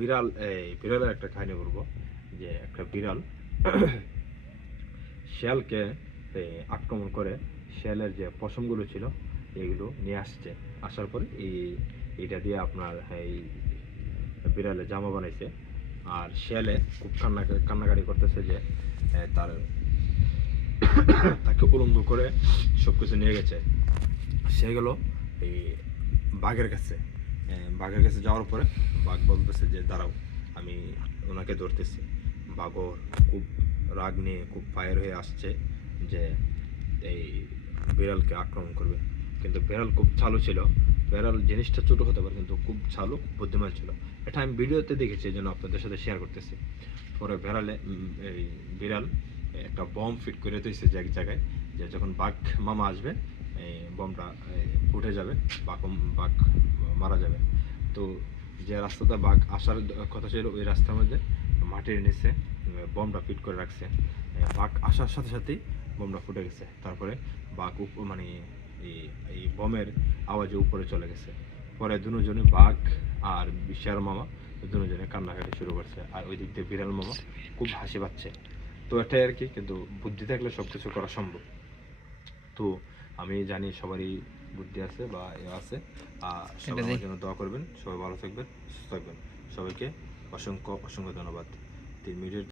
বিড়ালের একটা কাহিনী বলবো। যে একটা বিড়াল শিয়ালকে আক্রমণ করে শিয়ালের যে পশমগুলো ছিল এগুলো নিয়ে আসছে। আসার পরে এইটা দিয়ে আপনার এই বিড়ালে জামা বানাইছে। আর শিয়ালে খুব কান্নাকাটি করতেছে যে তার তাকে উলঙ্গ করে সব কিছু নিয়ে গেছে। সে গেল এই বাঘের কাছে। বাঘের কাছে যাওয়ার পরে বাঘ বলতেছে যে দাঁড়াও, আমি ওনাকে ধরতেছি। বাঘও খুব রাগ নিয়ে খুব ফায়ার হয়ে আসছে যে এই বিড়ালকে আক্রমণ করবে। কিন্তু বিড়াল খুব চালু ছিল। বিড়াল জিনিসটা ছোটো হতে পারে কিন্তু খুব চালু, বুদ্ধিমান ছিল। এটা আমি ভিডিওতে দেখেছি, এই জন্য আপনাদের সাথে শেয়ার করতেছি। পরে এই বিড়াল একটা বম ফিট করে দিয়েছে যে এক জায়গায়, যে যখন বাঘ মামা আসবে এই বমটা ফুটে যাবে, বাঘ মারা যাবে। তো যে রাস্তাটা বাঘ আসার কথা ছিল ওই রাস্তার মধ্যে মাটির নিচে বমটা ফিট করে রাখছে। বাঘ আসার সাথে সাথেই বমটা ফুটে গেছে। তারপরে বাঘ মানে এই বমের আওয়াজে উপরে চলে গেছে। পরে দুজনে বাঘ আর বিশ্বের মামা দুজনে কান্নাকাটি শুরু করছে। আর ওই দিক দিয়ে বিড়াল মামা খুব হাসি পাচ্ছে। তো এটাই আর কি, কিন্তু বুদ্ধি থাকলে সব কিছু করা সম্ভব। তো আমি জানি সবারই বুদ্ধি আছে বা আছে। সবাই আমার জন্য দোয়া করবেন। সবাই ভালো থাকবেন, সুস্থ থাকবেন। সবাইকে অসংখ্য অসংখ্য ধন্যবাদ। 3 মিনিট